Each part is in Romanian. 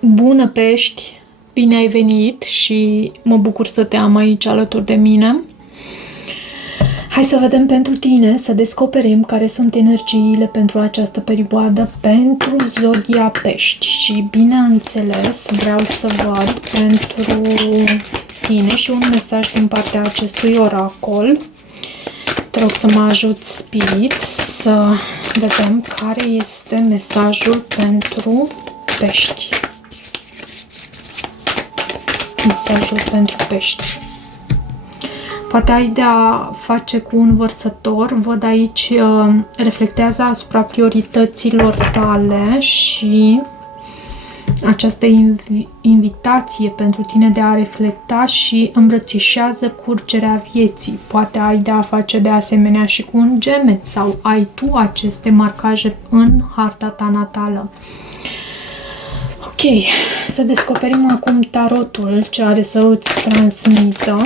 Bună pești! Bine ai venit și mă bucur să te am aici alături de mine. Hai să vedem pentru tine, să descoperim care sunt energiile pentru această perioadă pentru zodia pești. Și bineînțeles vreau să văd pentru tine și un mesaj din partea acestui oracol. Te rog să mă ajut, Spirit, să vedem care este mesajul pentru pești. Mesajul pentru pești. Poate ai de a face cu un vărsător. Văd aici, reflectează asupra priorităților tale și această invitație pentru tine de a reflecta și îmbrățișează curgerea vieții. Poate ai de a face de asemenea și cu un Gemeni sau ai tu aceste marcaje în harta ta natală. Ok, să descoperim acum tarotul ce are să îți transmită.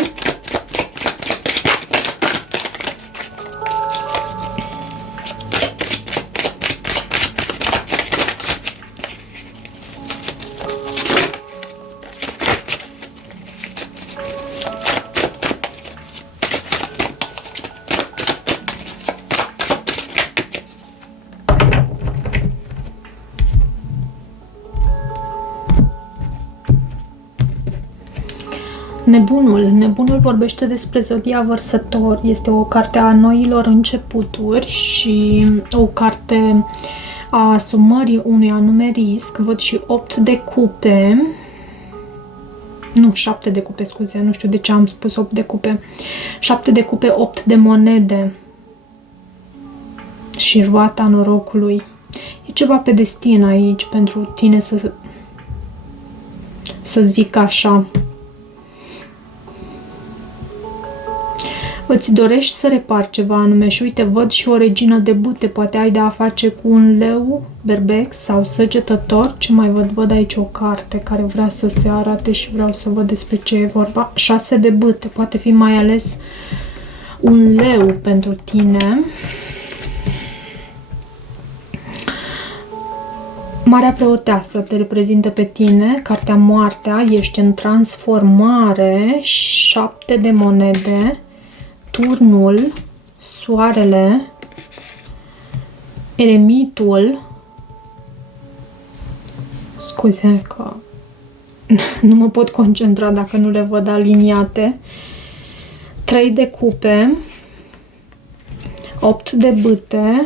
Nebunul vorbește despre zodia Vărsător. Este o carte a noilor începuturi și o carte a asumării unui anume risc. Văd și 8 de cupe. Nu, 7 de cupe, scuze, nu știu de ce am spus 8 de cupe. 7 de cupe, 8 de monede. Și roata norocului. E ceva pe destin aici pentru tine să zic așa. Îți dorești să repari ceva anume și uite, văd și o regină de bute, poate ai de a face cu un leu, berbec sau săgetător. Ce mai văd? Văd aici o carte care vrea să se arate și vreau să văd despre ce e vorba. 6 de bâte, poate fi mai ales un leu pentru tine. Marea Preoteasă te reprezintă pe tine, cartea Moartea, ești în transformare, 7 de monede, Turnul, Soarele, Eremitul, scuze că nu mă pot concentra dacă nu le văd aliniate, 3 de cupe, 8 de bâte,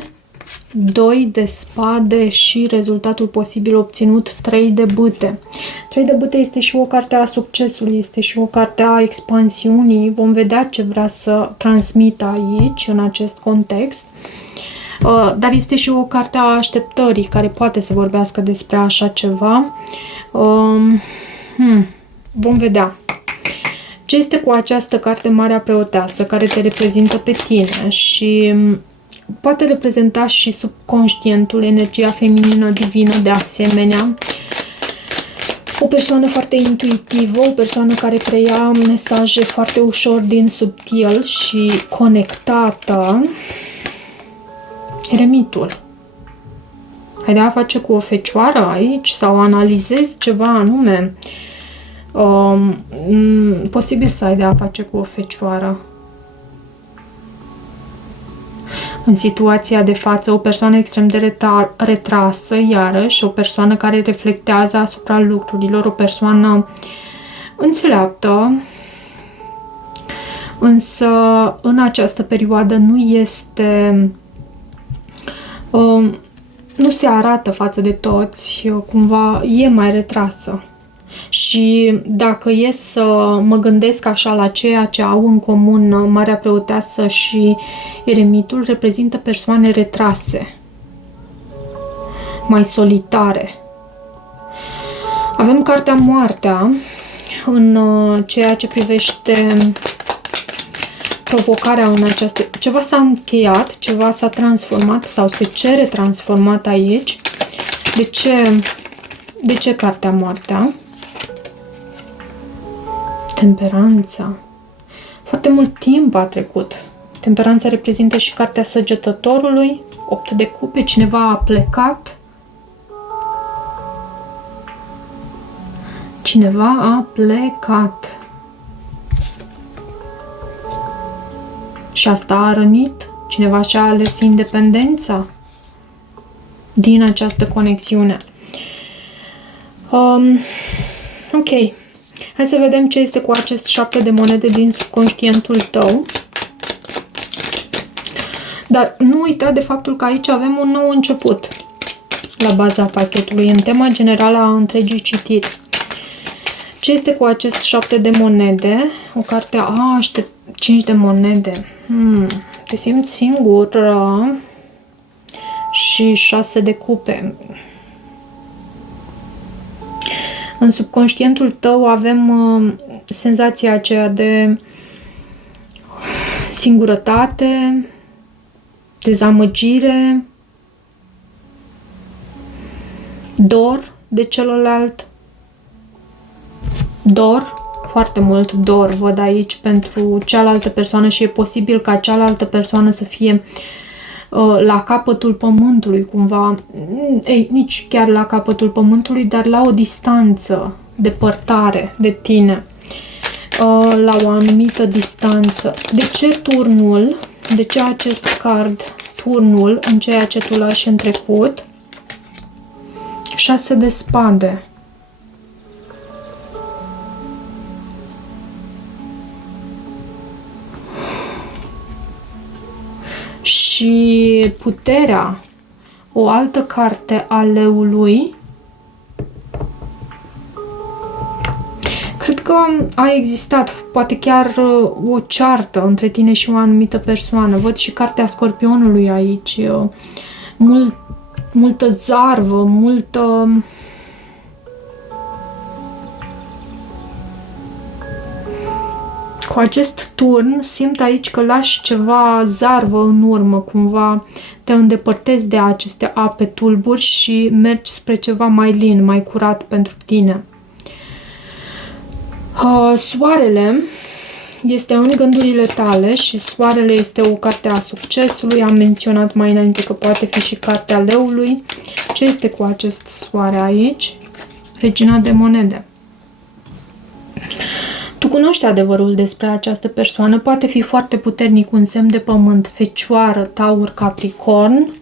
2 de spade și rezultatul posibil obținut 3 de bâte. 3 de bâte este și o carte a succesului, este și o carte a expansiunii. Vom vedea ce vrea să transmită aici, în acest context. Dar este și o carte a așteptării, care poate să vorbească despre așa ceva. Vom vedea. Ce este cu această carte Marea Preoteasă, care te reprezintă pe tine și poate reprezenta și subconștientul, energia feminină divină de asemenea. O persoană foarte intuitivă, o persoană care preia mesaje foarte ușor din subtil și conectată. Eremitul. Ai de a face cu o fecioară aici sau analizezi ceva anume. Posibil să ai de a face cu o fecioară. În situația de față, o persoană extrem de retrasă, iarăși, o persoană care reflectează asupra lucrurilor, o persoană înțeleaptă, însă în această perioadă nu se arată față de toți, cumva e mai retrasă. Și dacă e să mă gândesc așa la ceea ce au în comun Marea Preoteasă și Eremitul, reprezintă persoane retrase, mai solitare. Avem cartea Moartea în ceea ce privește provocarea în această... Ceva s-a încheiat, ceva s-a transformat sau se cere transformat aici. De ce cartea Moartea? Temperanța. Foarte mult timp a trecut. Temperanța reprezintă și cartea Săgetătorului, 8 de cupe, cineva a plecat. Cineva a plecat. Și asta a rănit. Cineva și-a ales independența din această conexiune. Ok. Hai să vedem ce este cu acest 7 de monede din subconștientul tău. Dar nu uita de faptul că aici avem un nou început la baza pachetului, în tema generală a întregii citiri. Ce este cu acest 7 de monede? O carte a 5 de monede. Te simți singură. Și 6 de cupe. În subconștientul tău avem senzația aceea de singurătate, dezamăgire, dor de celălalt, dor, foarte mult dor văd aici pentru cealaltă persoană și e posibil ca cealaltă persoană să fie la capătul pământului cumva, nici chiar la capătul pământului, dar la o distanță, depărtare de tine, la o anumită distanță. De ce turnul? De ce acest card, turnul, în ceea ce tu lași în trecut? 6 de spade. Și puterea, o altă carte a leului. Cred că a existat, poate chiar o ceartă între tine și o anumită persoană. Văd și cartea Scorpionului aici. Multă zarvă, multă... Cu acest turn simt aici că lași ceva zarvă în urmă, cumva te îndepărtezi de aceste ape tulburi și mergi spre ceva mai lin, mai curat pentru tine. Soarele este în gândurile tale și soarele este o carte a succesului. Am menționat mai înainte că poate fi și cartea leului. Ce este cu acest soare aici? Regina de monede. Tu cunoști adevărul despre această persoană, poate fi foarte puternic, un semn de pământ, Fecioară, Taur, Capricorn,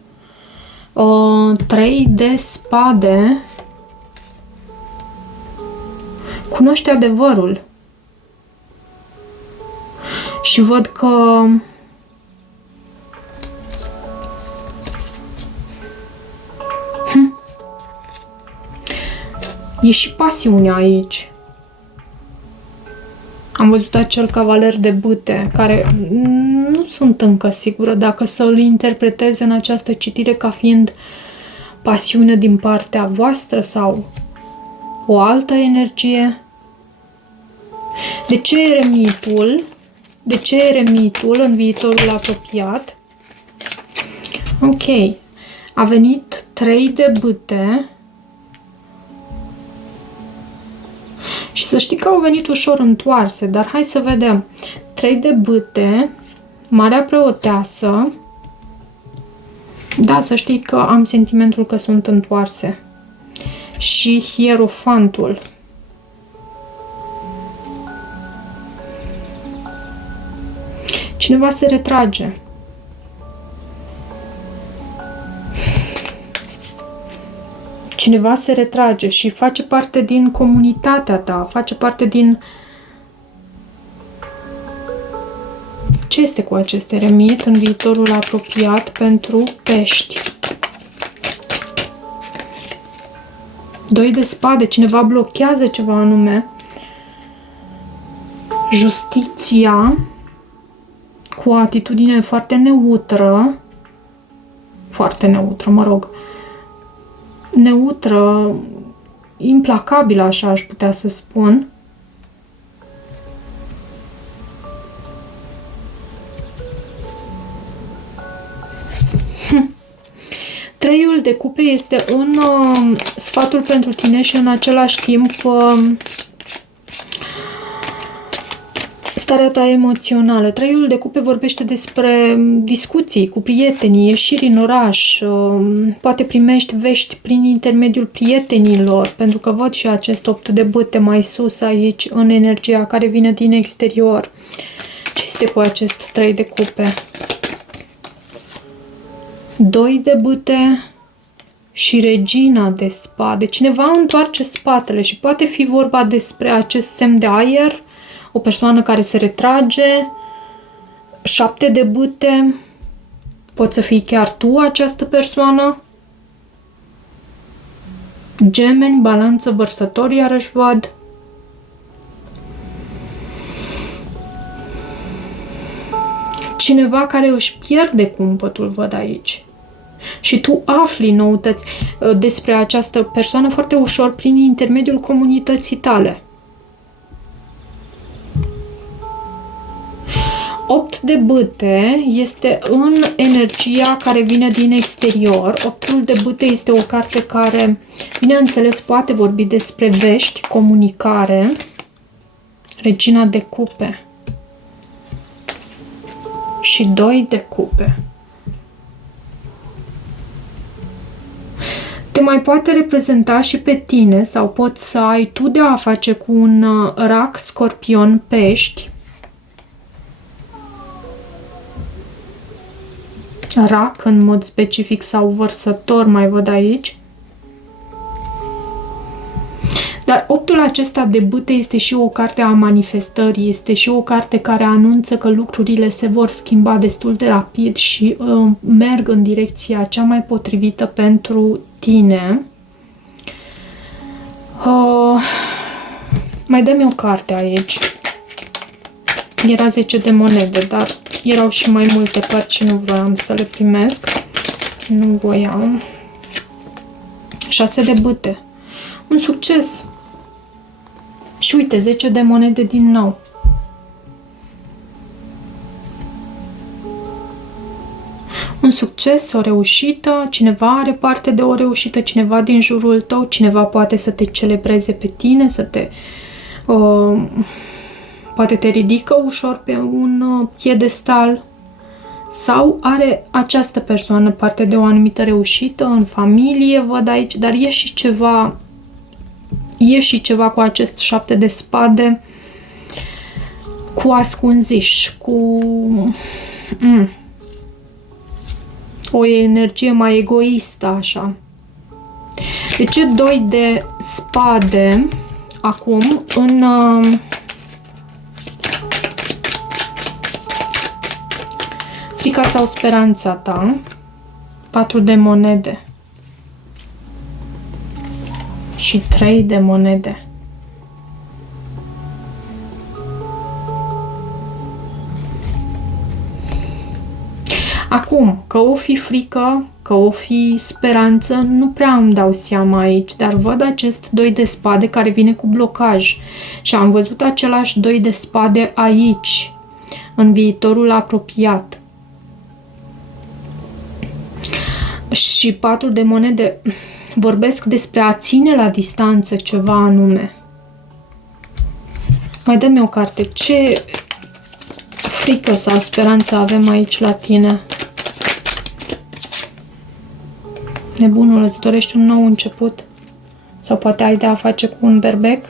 3 de spade. Cunoști adevărul. Și văd că e și pasiunea aici. Am văzut acel cavaler de bâte, care nu sunt încă sigură dacă să îl interpretez în această citire ca fiind pasiune din partea voastră sau o altă energie. De ce eremitul? De ce eremitul în viitorul apropiat? Ok. A venit 3 de bâte. Și să știi că au venit ușor întoarse, dar hai să vedem. 3 de bâte, Marea Preoteasă. Da, să știi că am sentimentul că sunt întoarse. Și Hierofantul. Cineva se retrage. Cineva se retrage și face parte din comunitatea ta, face parte din... Ce este cu acest eremit în viitorul apropiat pentru pești? 2 de spade, cineva blochează ceva anume. Justiția, cu o atitudine foarte neutră, mă rog, neutră, implacabilă, așa aș putea să spun. Treiul de cupe este în sfatul pentru tine și în același timp starea ta emoțională. Traiul de cupe vorbește despre discuții cu prietenii, ieșiri în oraș, poate primești vești prin intermediul prietenilor, pentru că văd și acest 8 de bâte mai sus aici, în energia care vine din exterior. Ce este cu acest 3 de cupe? 2 de bâte și regina de spade. Cineva întoarce spatele și poate fi vorba despre acest semn de aer, o persoană care se retrage. 7 de bâte, poți să fii chiar tu această persoană. Gemeni, balanță, vărsător, iarăși văd. Cineva care își pierde cumpătul, văd aici. Și tu afli noutăți despre această persoană foarte ușor prin intermediul comunității tale. 8 de bâte este în energia care vine din exterior. 8 de bâte este o carte care, bineînțeles, poate vorbi despre vești, comunicare. Regina de cupe. Și 2 de cupe. Te mai poate reprezenta și pe tine sau poți să ai tu de a face cu un rac, scorpion, pești. Rac în mod specific sau vărsător mai văd aici. Dar 8-ul acesta de bâte este și o carte a manifestării, este și o carte care anunță că lucrurile se vor schimba destul de rapid și merg în direcția cea mai potrivită pentru tine. Mai dă-mi o carte aici. Era 10 de monede, dar erau și mai multe părți și nu voiam să le primesc. Nu voiam. 6 de bâte. Un succes. Și uite, 10 de monede din nou. Un succes, o reușită, cineva are parte de o reușită, cineva din jurul tău, cineva poate să te celebreze pe tine, să te... poate te ridică ușor pe un piedestal sau are această persoană parte de o anumită reușită în familie, văd aici, dar e și ceva cu acest 7 de spade, cu ascunziș, cu o energie mai egoistă, așa. De ce 2 de spade acum în frica sau speranța ta? 4 de monede și 3 de monede. Acum, că o fi frică, că o fi speranță, nu prea îmi dau seama aici, dar văd acest 2 de spade care vine cu blocaj și am văzut același 2 de spade aici, în viitorul apropiat. Și 4 de monede vorbesc despre a ține la distanță ceva anume. Mai dă-mi o carte. Ce frică sau speranță avem aici la tine? Nebunul, îți dorești un nou început? Sau poate ai de a face cu un berbec?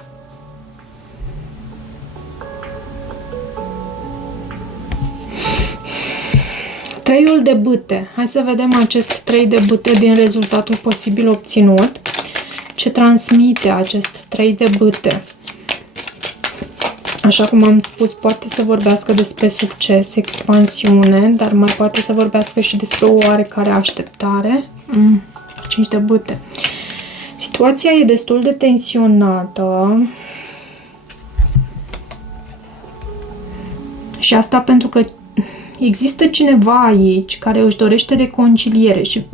Treiul de bâte. Hai să vedem acest 3 de bâte din rezultatul posibil obținut. Ce transmite acest 3 de bâte? Așa cum am spus, poate să vorbească despre succes, expansiune, dar mai poate să vorbească și despre o oarecare așteptare. 5 de bâte. Situația e destul de tensionată. Și asta pentru că există cineva aici care își dorește reconciliere și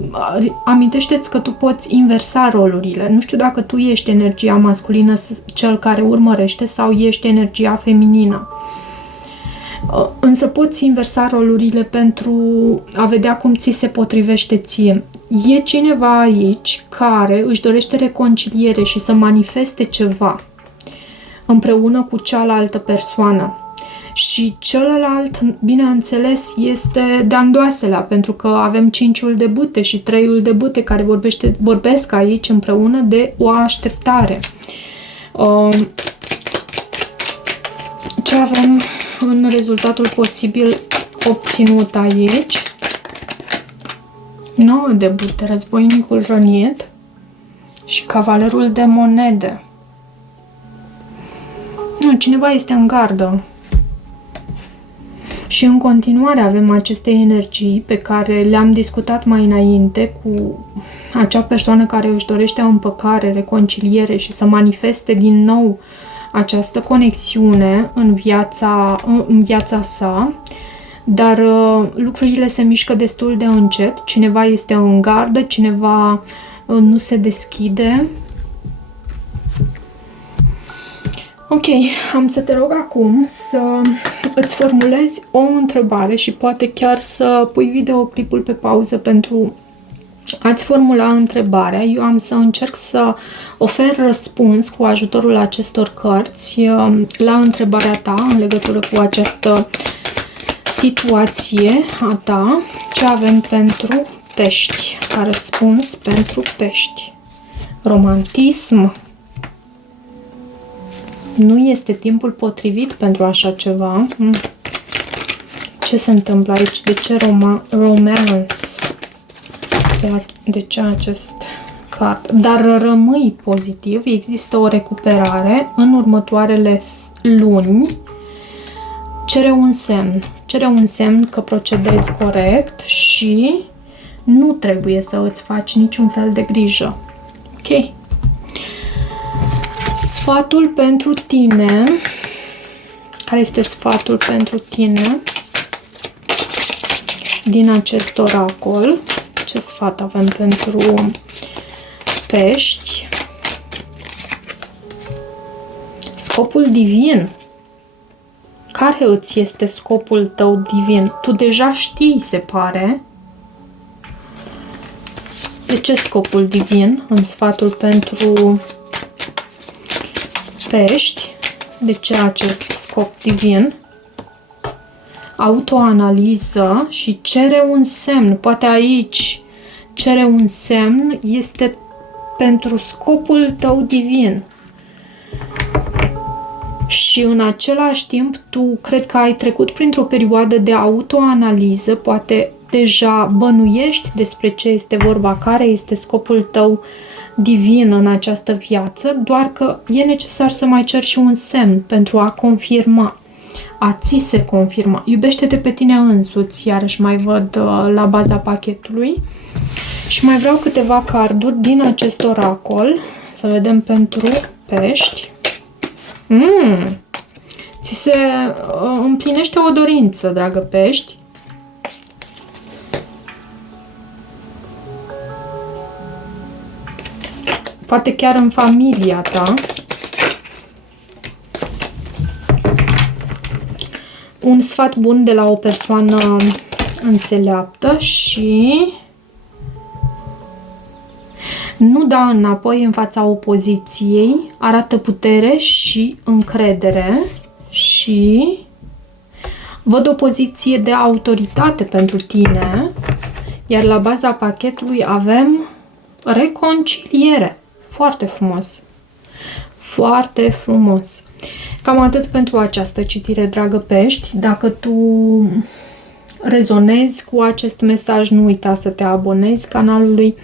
amintește-ți că tu poți inversa rolurile. Nu știu dacă tu ești energia masculină, cel care urmărește, sau ești energia feminină. Însă poți inversa rolurile pentru a vedea cum ți se potrivește ție. E cineva aici care își dorește reconciliere și să manifeste ceva împreună cu cealaltă persoană. Și celălalt, bineînțeles, este de-andoaselea, pentru că avem 5-ul de bâte și 3-ul de bâte care vorbesc aici împreună de o așteptare. Ce avem în rezultatul posibil obținut aici? 9 de bâte, războinicul rănit și cavalerul de monede. Nu, cineva este în gardă. Și în continuare avem aceste energii pe care le-am discutat mai înainte cu acea persoană care își dorește împăcare, reconciliere și să manifeste din nou această conexiune în viața sa, dar lucrurile se mișcă destul de încet, cineva este în gardă, cineva nu se deschide. Ok, am să te rog acum să îți formulezi o întrebare și poate chiar să pui videoclipul pe pauză pentru a-ți formula întrebarea. Eu am să încerc să ofer răspuns cu ajutorul acestor cărți la întrebarea ta în legătură cu această situație a ta. Ce avem pentru pești? Ca răspuns pentru pești. Romantism. Nu este timpul potrivit pentru așa ceva. Ce se întâmplă aici? De ce romance? De ce acest card? Dar rămâi pozitiv. Există o recuperare în următoarele luni. Cere un semn. Cere un semn că procedezi corect și nu trebuie să îți faci niciun fel de grijă. Ok? Sfatul pentru tine. Care este sfatul pentru tine din acest oracol? Ce sfat avem pentru pești? Scopul divin. Care îți este scopul tău divin? Tu deja știi, se pare. De ce scopul divin în sfatul pentru pești? De ce acest scop divin? Autoanaliză și cere un semn. Poate aici cere un semn este pentru scopul tău divin. Și în același timp tu cred că ai trecut printr-o perioadă de autoanaliză, poate deja bănuiești despre ce este vorba, care este scopul tău divin în această viață, doar că e necesar să mai ceri și un semn pentru a confirma, a ți se confirma. Iubește-te pe tine însuți, iarăși mai văd la baza pachetului. Și mai vreau câteva carduri din acest oracol, să vedem pentru pești. Ți se împlinește o dorință, dragă pești. Poate chiar în familia ta. Un sfat bun de la o persoană înțeleaptă și nu da înapoi în fața opoziției, arată putere și încredere și văd o poziție de autoritate pentru tine, iar la baza pachetului avem reconciliere. Foarte frumos. Foarte frumos. Cam atât pentru această citire, dragă pești. Dacă tu rezonezi cu acest mesaj, nu uita să te abonezi canalului.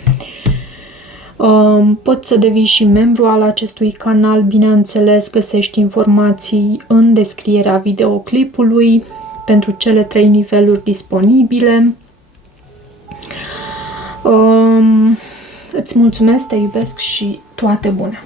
Poți să devii și membru al acestui canal. Bineînțeles, găsești informații în descrierea videoclipului pentru cele 3 niveluri disponibile. Îți mulțumesc, te iubesc și toate bune!